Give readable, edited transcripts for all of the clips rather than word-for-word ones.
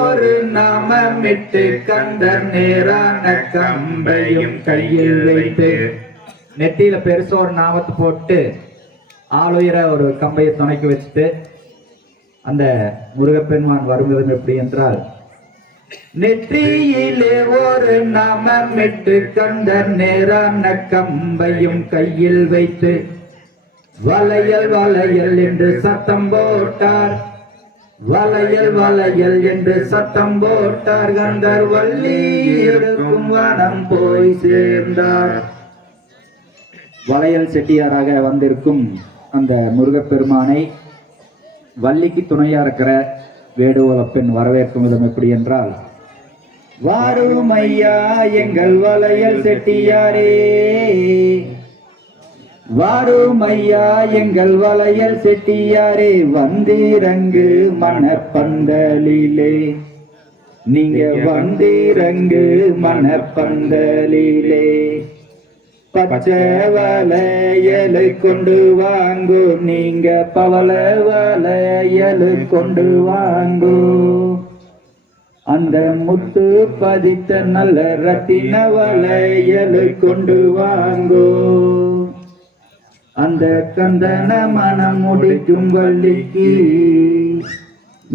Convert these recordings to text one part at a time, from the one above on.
ஒரு நாமமிட்டு கந்தர் நேரான கம்பையும் கையில் வைத்து நெத்தியில பெருசா ஒரு நாமத்தை போட்டு ஆளுயர ஒரு கம்பையை துணைக்கு வச்சுட்டு அந்த முருகப்பெருமான் வருவது எப்படி என்றால், நெற்றியிலே ஒரு நாமமிட்டு கந்தர் நேரான கம்பையும் கையில் வைத்து வளையல் வளையல் என்று சத்தம் போட்டார். வளையல் வளையல் என்று சத்தம் போட்டார். கந்தர் வள்ளி இருக்கும் வனம் போய் சேர்ந்தார். வளையல் செட்டியாராக வந்திருக்கும் அந்த முருகப்பெருமானை வள்ளிக்கு துணையா இருக்கிற வேடுவலப்பெண் வரவேற்கும் விதம் எப்படி என்றால், வாரும் ஐயா எங்கள் வளையல் செட்டியாரே, வாரும் ஐயா எங்கள் வளையல் செட்டியாரே, வந்திரங்கு மணப்பந்தலிலே, நீங்க வந்திரங்கு மணப்பந்தலிலே, பச்சை வளையலை கொண்டு வாங்கோ, நீங்க பவள வளையலை கொண்டு வாங்கோ, அந்த முத்து பதித்த நல்ல ரத்தின வளையலை கொண்டு வாங்கோ, அந்த கந்தன மனம் முடிக்கும் வள்ளிக்கு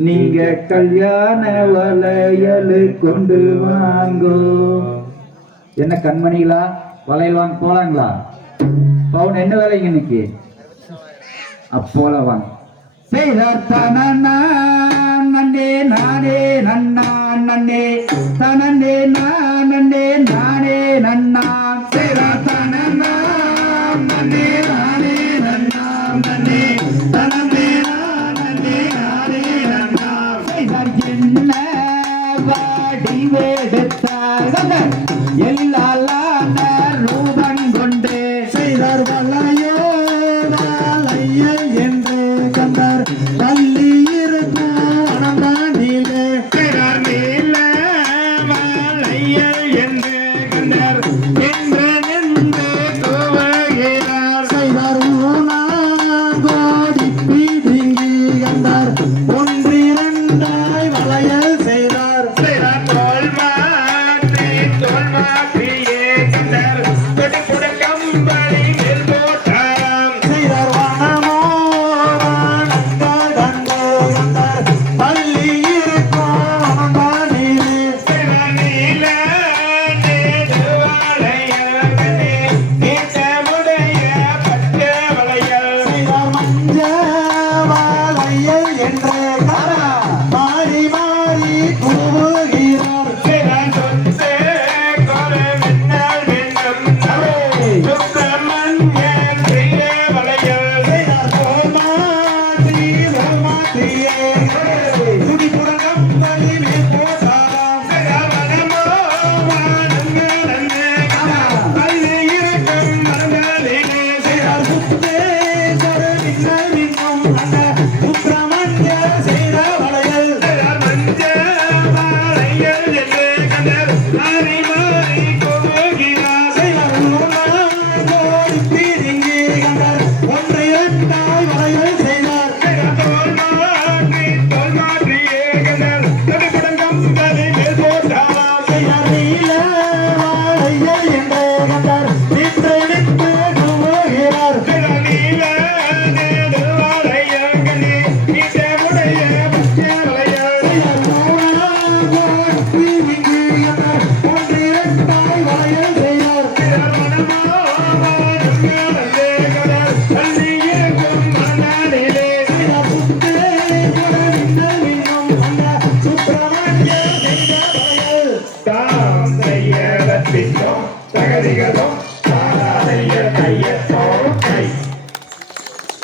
நீங்க கல்யாண வளையலை கொண்டு வாங்கோ. என்ன கண்மணிகளா, வளையல் வாங்க போலாங்களா? பவுன் என்ன வேலைங்க இன்னைக்கு? அப்போல வாங்க. செய்தார் தனே நானே நன்னா நன்னே தனே நானே நானே நன்னா, செய்தார் தனே நானே நன்னா நன்னே தனே நானே நானே நன்னா, செய்தார் என்ன வாடி வேடுத்தார் எல்லால தகதிகளும்